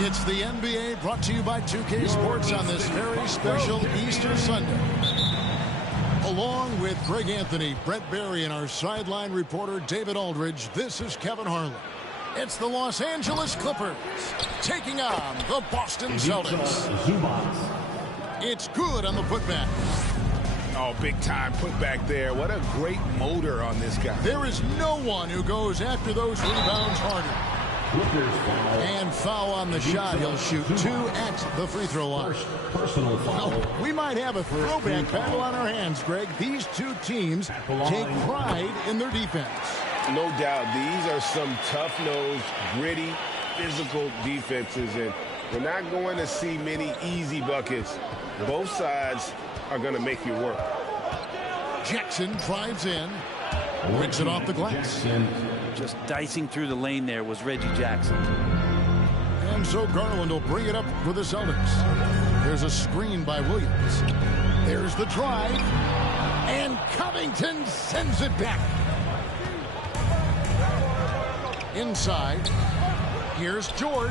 It's the NBA brought to you by 2K Sports on this very special Easter Sunday. Along with Greg Anthony, Brett Barry, and our sideline reporter David Aldridge, this is Kevin Harlan. It's the Los Angeles Clippers taking on the Boston Celtics. It's good on the putback. Oh, big time putback there. What a great motor on this guy. There is no one who goes after those rebounds harder. And foul on the shot. He'll shoot 2 at the free throw line. Personal foul. No, we might have a throwback battle on our hands, Greg. These two teams take pride in their defense. No doubt. These are some tough-nosed, gritty, physical defenses, and we're not going to see many easy buckets. Both sides are going to make you work. Jackson drives in, rips it off the glass. Just dicing through the lane there was Reggie Jackson. And so Garland will bring it up for the Celtics. There's a screen by Williams. There's the drive. And Covington sends it back. Inside. Here's George.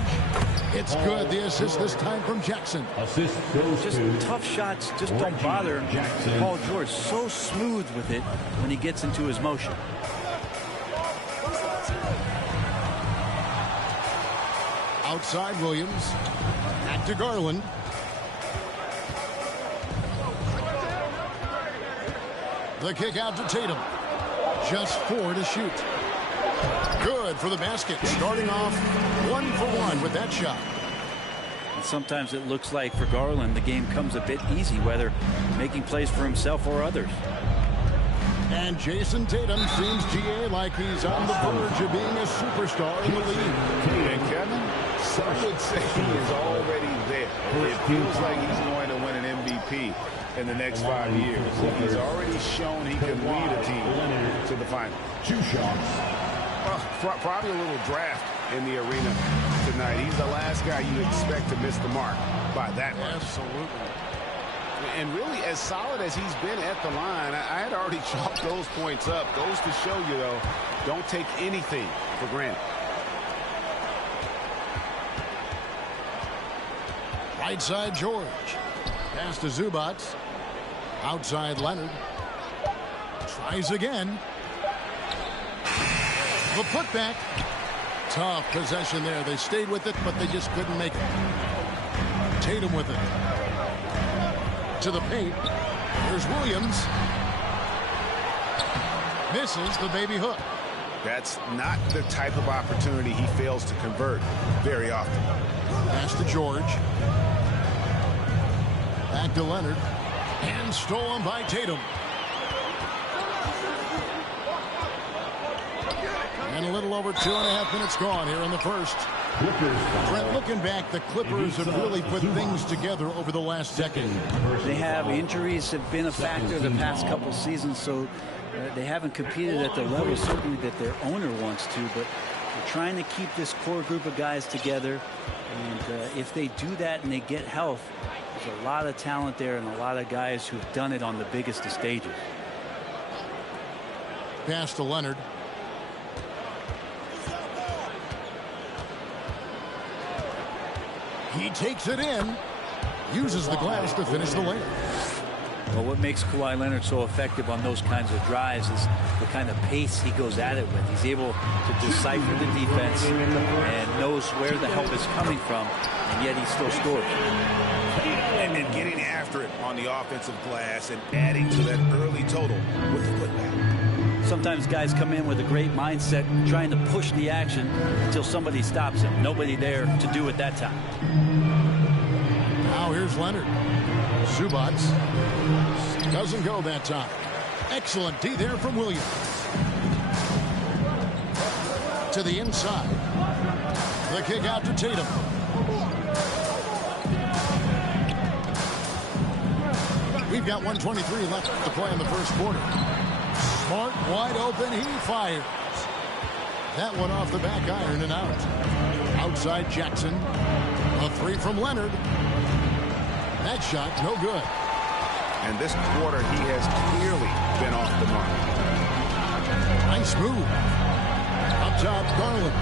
It's good. The assist this time from Jackson. Assist goes just to tough shots just don't bother Jackson. Paul George. So smooth with it when he gets into his motion. Outside Williams. Back to Garland. The kick out to Tatum. Just 4 to shoot. Good for the basket. Starting off 1 for 1 with that shot. And sometimes it looks like for Garland the game comes a bit easy, whether making plays for himself or others. And Jason Tatum seems, GA, like he's on the verge of being a superstar in the league. And Kevin, some would say he is already there. It feels like he's going to win an MVP in the next 5 years. He's already shown he can lead a team to the final. 2 shots. Probably a little draft in the arena tonight. He's the last guy you expect to miss the mark by that much. Absolutely. And really, as solid as he's been at the line, I had already chalked those points up. Goes to show you, though, don't take anything for granted. Right side George. Pass to Zubac. Outside Leonard. Tries again. The putback. Tough possession there. They stayed with it, but they just couldn't make it. Tatum with it. To the paint. Here's Williams. Misses the baby hook. That's not the type of opportunity he fails to convert very often. Pass to George. Back to Leonard. And stolen by Tatum. And a little over 2.5 minutes gone here in the first. Brent, looking back, the Clippers have really put things together over the last decade. They have. Injuries have been a factor the past couple seasons, so they haven't competed at the level certainly that their owner wants to, but they're trying to keep this core group of guys together. And if they do that and they get health, there's a lot of talent there and a lot of guys who've done it on the biggest of stages. Pass to Leonard. He takes it in, uses the glass to finish the layup. Well, what makes Kawhi Leonard so effective on those kinds of drives is the kind of pace he goes at it with. He's able to decipher the defense and knows where the help is coming from, and yet he still scores. And getting after it on the offensive glass and adding to that early total with the putback. Sometimes guys come in with a great mindset, trying to push the action until somebody stops him. Nobody there to do it that time. Now here's Leonard. Zubats doesn't go that time. Excellent D there from Williams. To the inside. The kick out to Tatum. We've got 1:23 left to play in the first quarter. Smart, wide open, he fires. That one off the back iron and out. Outside Jackson. A three from Leonard. That shot, no good. And this quarter, he has clearly been off the mark. Nice move. Up top, Garland.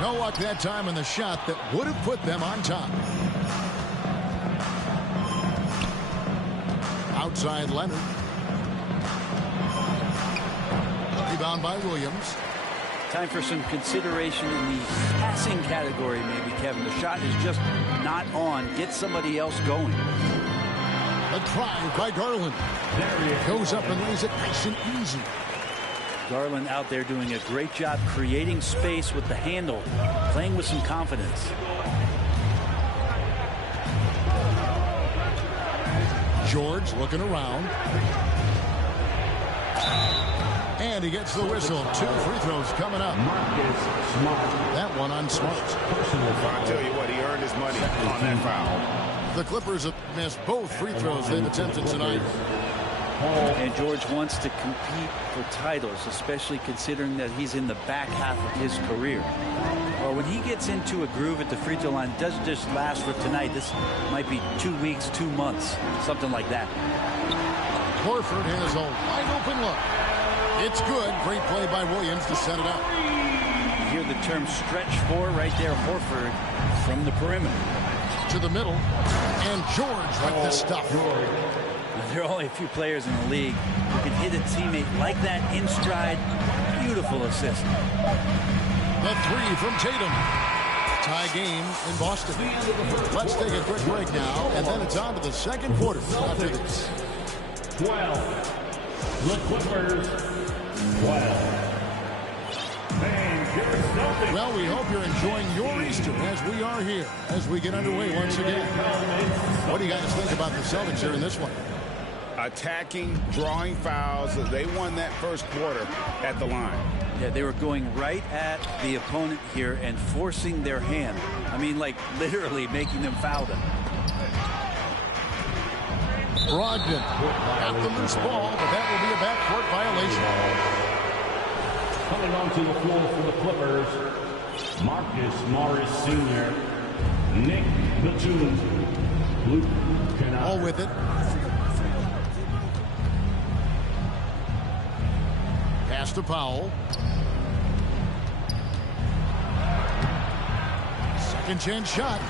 No luck that time on the shot that would have put them on top. Outside Leonard. Rebound by Williams. Time for some consideration in the passing category, maybe, Kevin. The shot is just not on. Get somebody else going. A drive by Garland. Goes up and lays it nice and easy. Garland out there doing a great job creating space with the handle, playing with some confidence. George looking around. And he gets the whistle. 2 free throws coming up. That one on Smart. I tell you what, he earned his money on that foul. The Clippers have missed both free throws they've attempted tonight. And George wants to compete for titles, especially considering that he's in the back half of his career. Well, when he gets into a groove at the free throw line, it doesn't just last for tonight. This might be 2 weeks, 2 months, something like that. Horford has a wide open look. It's good. Great play by Williams to set it up. You hear the term stretch four right there, Horford from the perimeter. To the middle. And George with the stuff. There are only a few players in the league who can hit a teammate like that in stride. Beautiful assist. The three from Tatum. Tie game in Boston. Let's take a quick break now, and then it's on to the second quarter after this. 12. The Clippers. 12. Well, we hope you're enjoying your Easter as we are here, as we get underway once again. What do you guys think about the Celtics here in this one? Attacking, drawing fouls. They won that first quarter at the line. Yeah, they were going right at the opponent here and forcing their hand. I mean, like literally making them foul them. Brogdon got the loose ball, but that will be a backcourt violation. Coming onto the floor for the Clippers, Marcus Morris Sr., Nick Batum, Luke Kennard. All with it. Pass to Powell. Second chance shot.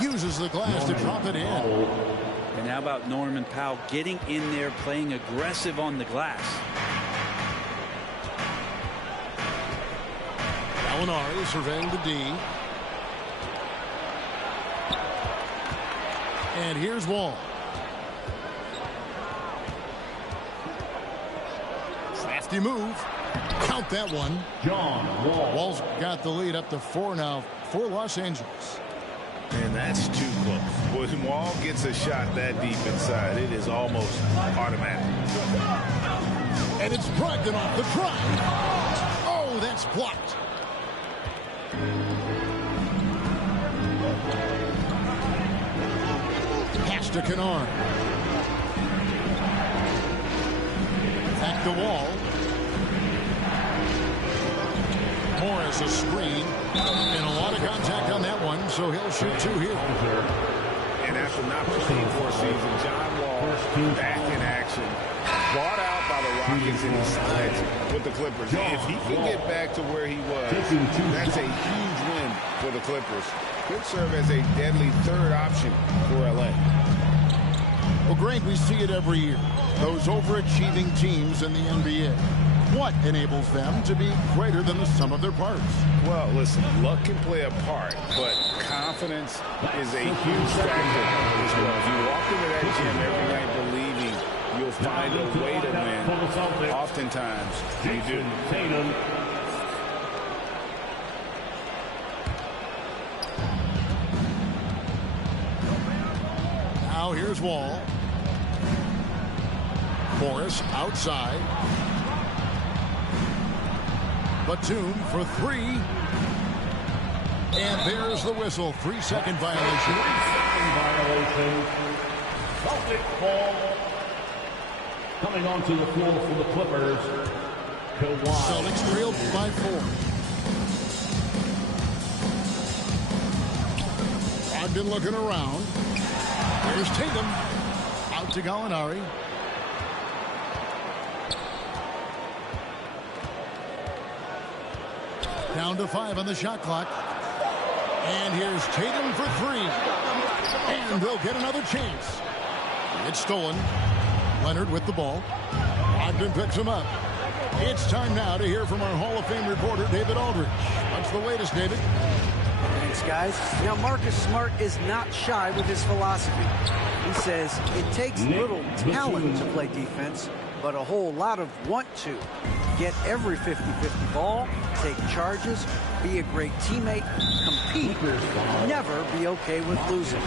Uses the glass to drop it in. And how about Norman Powell getting in there, playing aggressive on the glass. Gallinari surveying the D. And here's Wall. Crafty move. Count that one. John Wall. Wall's got the lead up to 4 now for Los Angeles. And that's too close. When Wall gets a shot that deep inside, it is almost automatic. And it's Brogdon off the drive. Oh, that's blocked. Pass to Kennard. Back to Wall. Morris a screen. And a lot of contact on that one, so he'll shoot 2 here. And after not playing for a season, John Wall back in action. Bought out by the Rockets, and he signs with the Clippers. If he can get back to where he was, that's a huge win for the Clippers. Could serve as a deadly third option for L.A. Well, Greg, we see it every year. Those overachieving teams in the NBA. What enables them to be greater than the sum of their parts? Well, listen, luck can play a part, but confidence is a huge factor as well. If you walk into that gym every night believing you'll find a way to win, oftentimes you do. Now here's Wall. Morris outside. Batum for 3. And there's the whistle. 3-second violation. 3-second violation. Celtic ball. Coming onto the floor for the Clippers. Kawhi. Celtics trailed by 4. I've been looking around. Here's Tatum. Out to Gallinari. Down to 5 on the shot clock. And here's Tatum for 3. And they'll get another chance. It's stolen. Leonard with the ball. Ogden picks him up. It's time now to hear from our Hall of Fame reporter, David Aldridge. What's the latest, David? Thanks, guys. Now, Marcus Smart is not shy with his philosophy. He says it takes little talent to play defense, but a whole lot of want to. Get every 50-50 ball, take charges, be a great teammate, compete, never be okay with losing.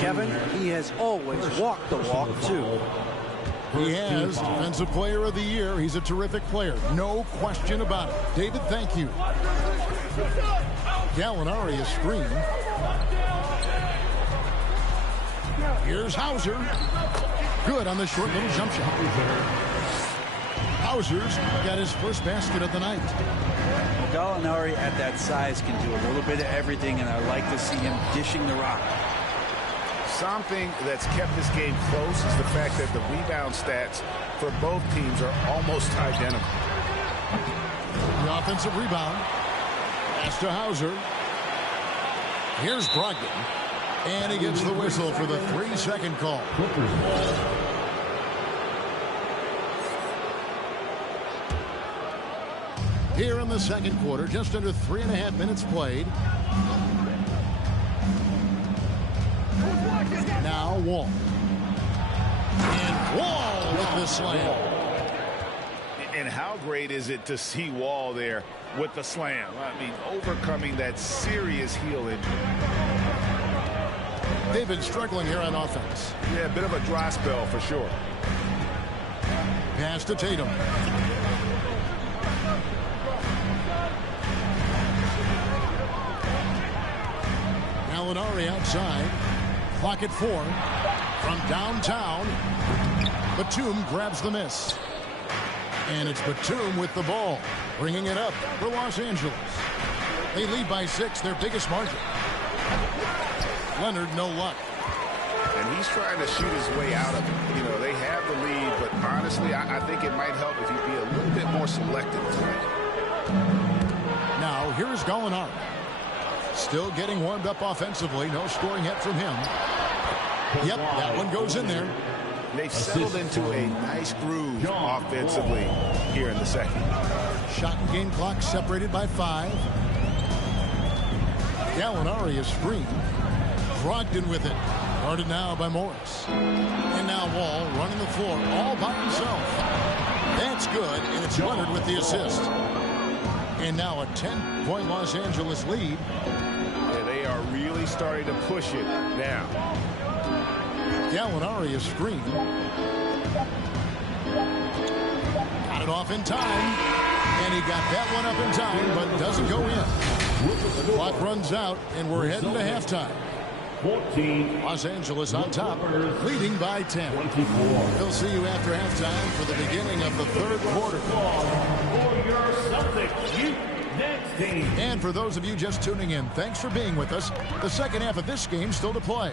Kevin, he has always walked the walk, too. He has Defensive Player of the Year. He's a terrific player. No question about it. David, thank you. Gallinari is screened. Here's Hauser. Good on the short little jump shot. Hauser's got his first basket of the night. Gallinari at that size can do a little bit of everything, and I like to see him dishing the rock. Something that's kept this game close is the fact that the rebound stats for both teams are almost identical. The offensive rebound. Pass to Hauser. Here's Brogdon. And he gets the whistle for the 3-second call. Here in the second quarter, just under 3.5 minutes played. Now Wall. And Wall with the slam. And how great is it to see Wall there with the slam? I mean, overcoming that serious heel injury. They've been struggling here on offense. Yeah, a bit of a dry spell for sure. Pass to Tatum. Gallinari outside. Clock at 4. From downtown. Batum grabs the miss. And it's Batum with the ball, bringing it up for Los Angeles. They lead by 6, their biggest margin. Leonard, no luck. And he's trying to shoot his way out of it. You know, they have the lead, but honestly, I think it might help if he'd be a little bit more selective tonight. Now, here's Gallinari. Still getting warmed up offensively. No scoring yet from him. Yep, that one goes in there. They've settled into a nice groove offensively here in the second. Shot and game clock separated by 5. Gallinari is screened. Brogdon with it. Guarded now by Morris. And now Wall running the floor all by himself. That's good, and it's Leonard with the assist. And now a 10-point Los Angeles lead. Yeah, they are really starting to push it now. Gallinari is screened. Got it off in time. And he got that one up in time, but doesn't go in. The clock runs out, and we're heading to halftime. 14. Los Angeles on top, leading by 10. 24. We'll see you after halftime for the beginning of the third quarter. For your Celtics, you next team. And for those of you just tuning in, thanks for being with us. The second half of this game still to play.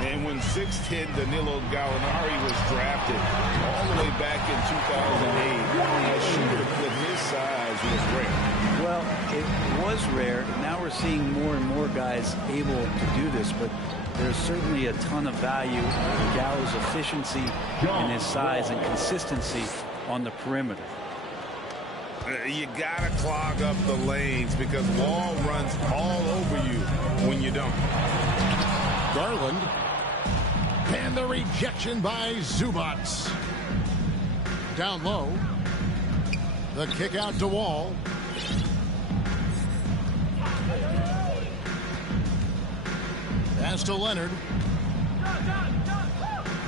And when 6'10" Danilo Gallinari was drafted all the way back in 2008, a shooter with his size was rare. Well, it was rare. Now we're seeing more and more guys able to do this, but there's certainly a ton of value in Gallo's efficiency and his size and consistency on the perimeter. You gotta clog up the lanes because Wall runs all over you when you don't. Garland. And the rejection by Zubac. Down low. The kick out to Wall. Pass to Leonard.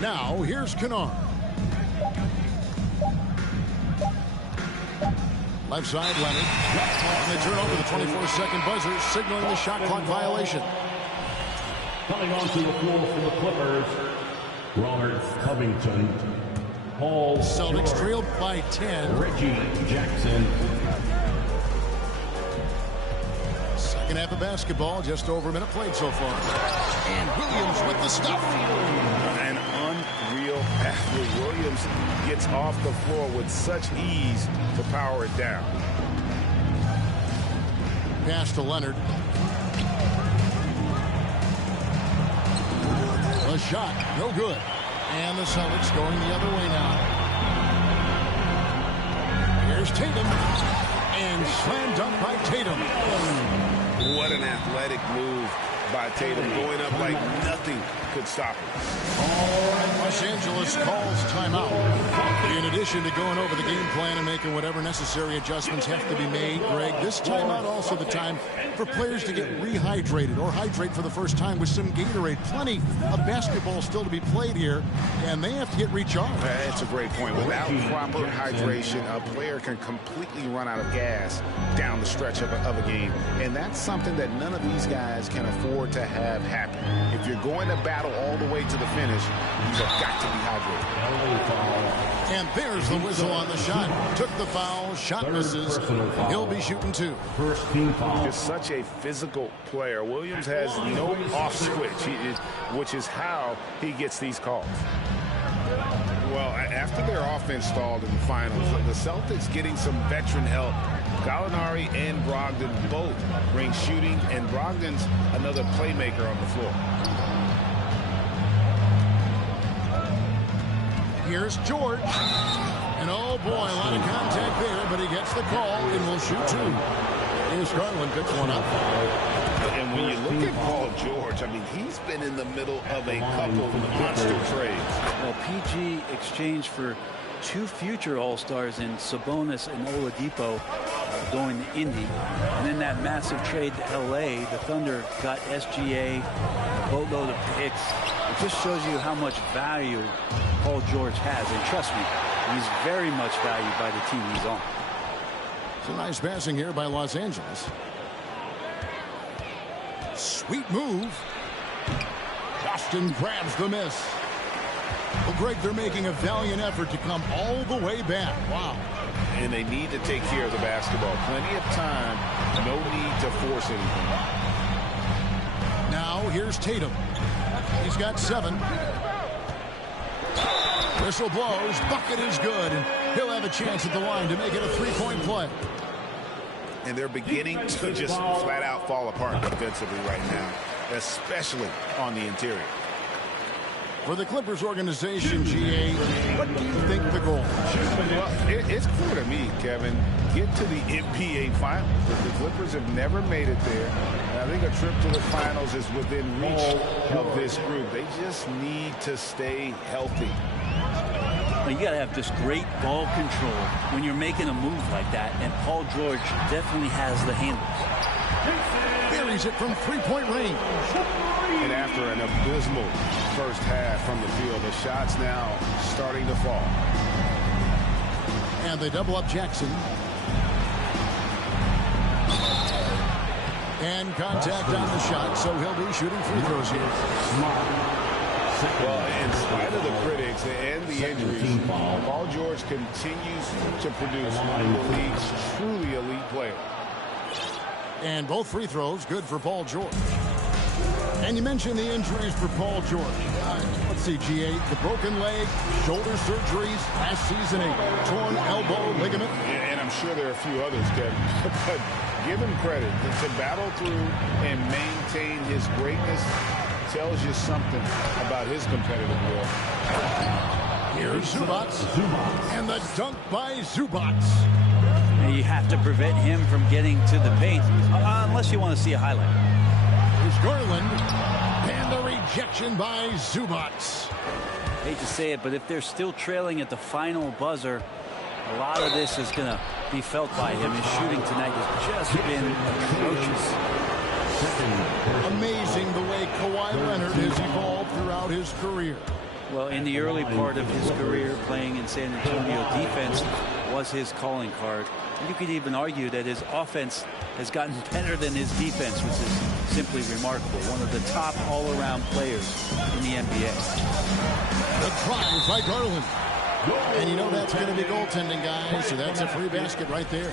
Now here's Kennard. Left side, Leonard. And they turn over the 24-second buzzer, signaling the shot clock violation. Coming onto the floor for the Clippers, Robert Covington. Paul Celtics George, trailed by 10. Reggie Jackson. Second half of basketball, just over a minute played so far. And Williams with the stuff. An unreal athlete. Williams gets off the floor with such ease to power it down. Pass to Leonard. The shot, no good. And the Celtics going the other way now. Here's Tatum. And slam dunk by Tatum. What an athletic move by Tatum, going up like nothing could stop him. Los Angeles calls timeout. In addition to going over the game plan and making whatever necessary adjustments have to be made, Greg, this timeout also the time for players to get rehydrated or hydrate for the first time with some Gatorade. Plenty of basketball still to be played here, and they have to get recharged. That's a great point. Without proper hydration, a player can completely run out of gas down the stretch of a game, and that's something that none of these guys can afford to have happen. If you're going to battle all the way to the finish, you've got to be hydrated. And there's the whistle on the shot. Took the foul, shot misses. He'll be shooting two. First team foul. Is such a physical player. Williams has no off switch, which is how he gets these calls. Well, after their offense stalled in the finals, the Celtics getting some veteran help. Gallinari and Brogdon both bring shooting, and Brogdon's another playmaker on the floor. Here's George. And oh boy, a lot of contact there, but he gets the call and will shoot two. Here's Garland, picks one up. And when you look at Paul George, I mean, he's been in the middle of a couple monster trades. Well, PG exchanged for two future All-Stars in Sabonis and Oladipo going to Indy. And then that massive trade to L.A., the Thunder got SGA, a boatload of picks. It just shows you how much value Paul George has. And trust me, he's very much valued by the team he's on. Some nice passing here by Los Angeles. Sweet move. Boston grabs the miss. Well, Greg, they're making a valiant effort to come all the way back. Wow. And they need to take care of the basketball. Plenty of time. No need to force anything. Now here's Tatum. He's got 7. Whistle blows. Bucket is good. And he'll have a chance at the line to make it a 3-point play. And they're beginning to just flat out fall apart defensively right now, especially on the interior. For the Clippers organization, GA, what do you think the goal is? Well, it's clear to me, Kevin. Get to the NBA Finals. The Clippers have never made it there. And I think a trip to the Finals is within reach of this group. They just need to stay healthy. Well, you got to have just great ball control when you're making a move like that, and Paul George definitely has the handles. Buries it from three-point range. And after an abysmal first half from the field, the shots now starting to fall. And they double up Jackson. And contact on the shot, so he'll be shooting free throws here. Well, in spite of the critics and the injuries, Paul George continues to produce one of the league's truly elite players. And both free throws good for Paul George. And you mentioned the injuries for Paul George. Let's see, G8, the broken leg, shoulder surgeries, last season a torn elbow ligament. And I'm sure there are a few others, Kevin. But give him credit to battle through and maintain his greatness tells you something about his competitive will. Here's Zubac. And the dunk by Zubac. You have to prevent him from getting to the paint, unless you want to see a highlight. Here's Garland. And the rejection by Zubac. Hate to say it, but if they're still trailing at the final buzzer, a lot of this is going to be felt by him. His shooting tonight has just been atrocious. Amazing the way Kawhi Leonard has evolved throughout his career. Well, in the early part of his career, playing in San Antonio, defense was his calling card. And you could even argue that his offense has gotten better than his defense, which is simply remarkable. One of the top all-around players in the NBA. The drive by Garland. And you know that's going to be goaltending, guys, so that's a free basket right there.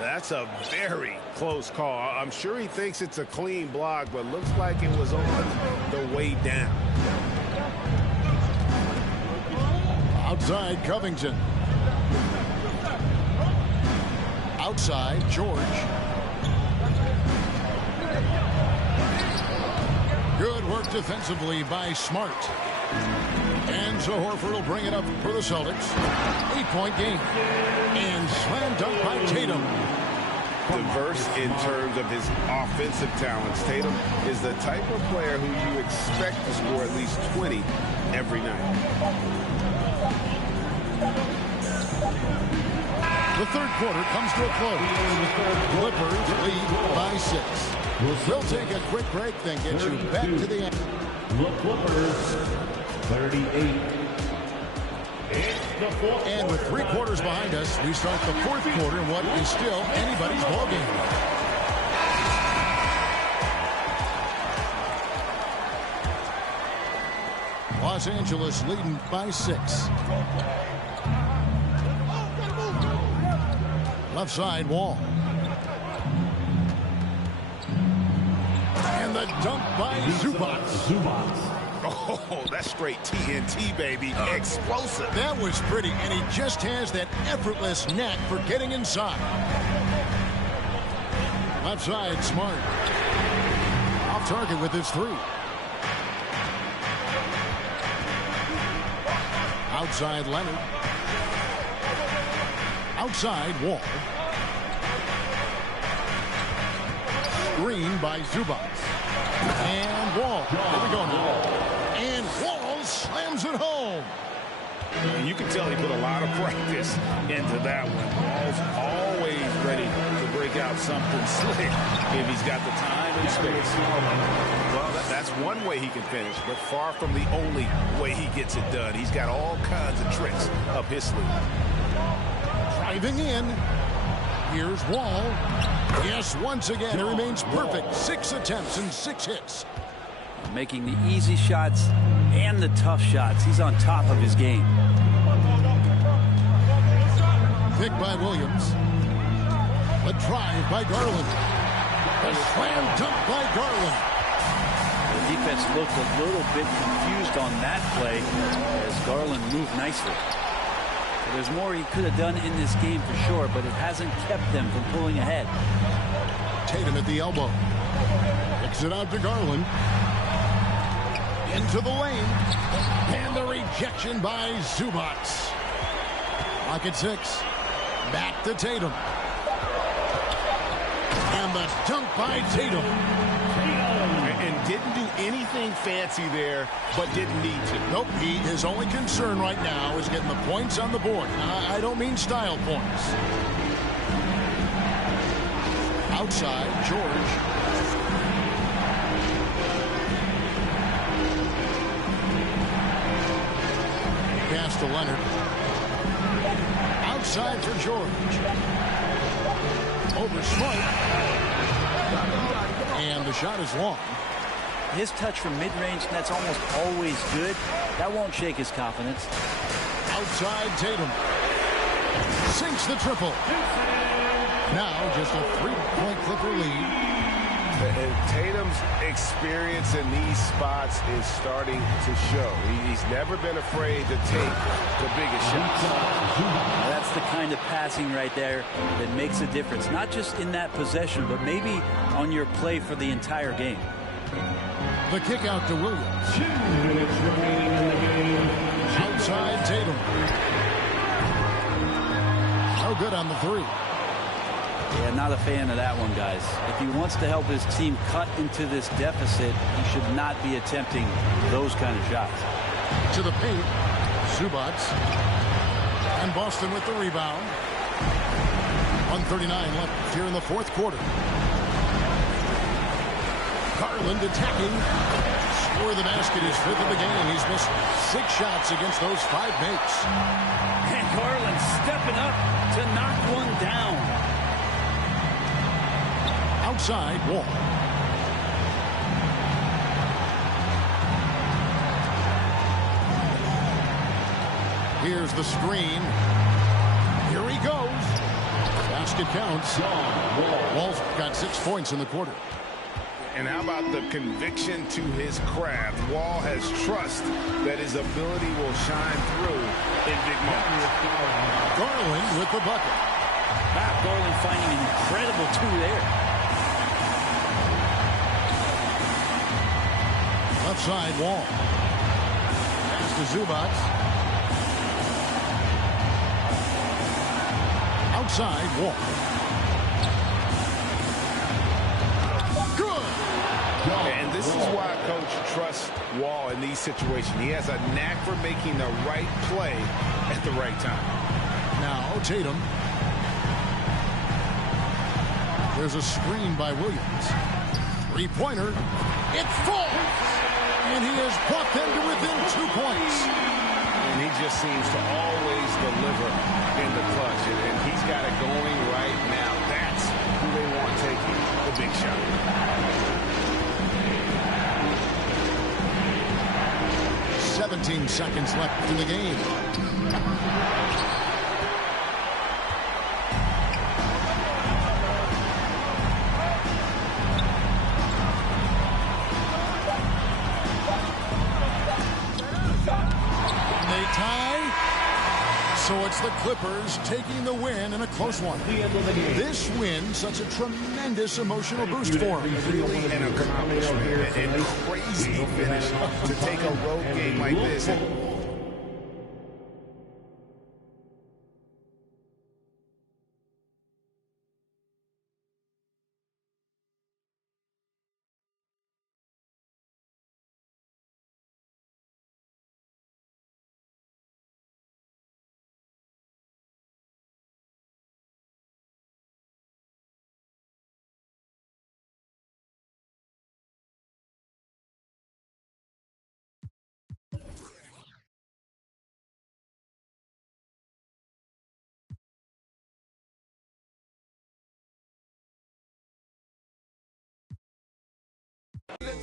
That's a very close call. I'm sure he thinks it's a clean block, but looks like it was on the way down. Outside, Covington. Outside, George. Good work defensively by Smart. And so Horford will bring it up for the Celtics. 8-point game. And slam dunk by Tatum. Diverse in terms of his offensive talents, Tatum is the type of player who you expect to score at least 20 every night. The third quarter comes to a close. Clippers lead by 6. We'll take a quick break, then get you back to the end. The Clippers, 38. And with 3 quarters behind us, we start the fourth quarter in what is still anybody's ballgame. Los Angeles leading by 6. Left side, Wall. And the dunk by Zubac. Oh, that's straight TNT, baby. Explosive. That was pretty, and he just has that effortless knack for getting inside. Left side, Smart. Off target with his 3. Outside, Leonard. Outside, Wall. Screen by Zubac. And Wall. Here we go now. And Wall slams it home. And you can tell he put a lot of practice into that one. Wall's always ready to break out something slick if he's got the time and space. Well, that's one way he can finish, but far from the only way he gets it done. He's got all kinds of tricks up his sleeve. Driving in. Here's Wall. Yes, once again, he remains perfect. 6 attempts and 6 hits. Making the easy shots and the tough shots. He's on top of his game. Pick by Williams. The drive by Garland. The slam dunk by Garland. The defense looked a little bit confused on that play as Garland moved nicely. So there's more he could have done in this game for sure, but it hasn't kept them from pulling ahead. Tatum at the elbow. Kicks it out to Garland. Into the lane. And the rejection by Zubac. Clock at 6. Back to Tatum. And the dunk by Tatum. and didn't do anything fancy there, but didn't need to. Nope, his only concern right now is getting the points on the board. I don't mean style points. Outside, George. Pass to Leonard. Outside for George. Over Smart. And the shot is long. His touch from mid-range, that's almost always good. That won't shake his confidence. Outside Tatum. Sinks the triple. Now just a 3-point Clipper lead. And Tatum's experience in these spots is starting to show. He's never been afraid to take the biggest shots. That's the kind of passing right there that makes a difference. Not just in that possession, but maybe on your play for the entire game. The kick out to Williams. 2 minutes remaining in the game. Outside Tatum. No good on the three. Yeah, not a fan of that one, guys. If he wants to help his team cut into this deficit, he should not be attempting those kind of shots. To the paint. Zubac. And Boston with the rebound. 1:39 left here in the fourth quarter. Garland attacking. Score the basket, his fifth of the game. He's missed 6 shots against those 5 makes. And Garland stepping up to knock one down. Outside, Wall. Here's the screen. Here he goes. Basket counts. Wall's got 6 points in the quarter. And how about the conviction to his craft? Wall has trust that his ability will shine through in big moments. Garland with the bucket. Wow, Garland finding an incredible 2 there. Left side, Wall. Pass to Zubac. Outside, Wall. Good. And this is why Coach trusts Wall in these situations. He has a knack for making the right play at the right time. Now Tatum. There's a screen by Williams. 3-pointer. It falls. And he has brought them to within 2 points. And he just seems to always deliver in the clutch. And he's got it going right now. That's who they want taking the big shot. .17 seconds left in the game. So it's the Clippers taking the win in a close one. This win, such a tremendous emotional boost for them. Really an accomplishment and crazy finish to take a road game like this. Hey,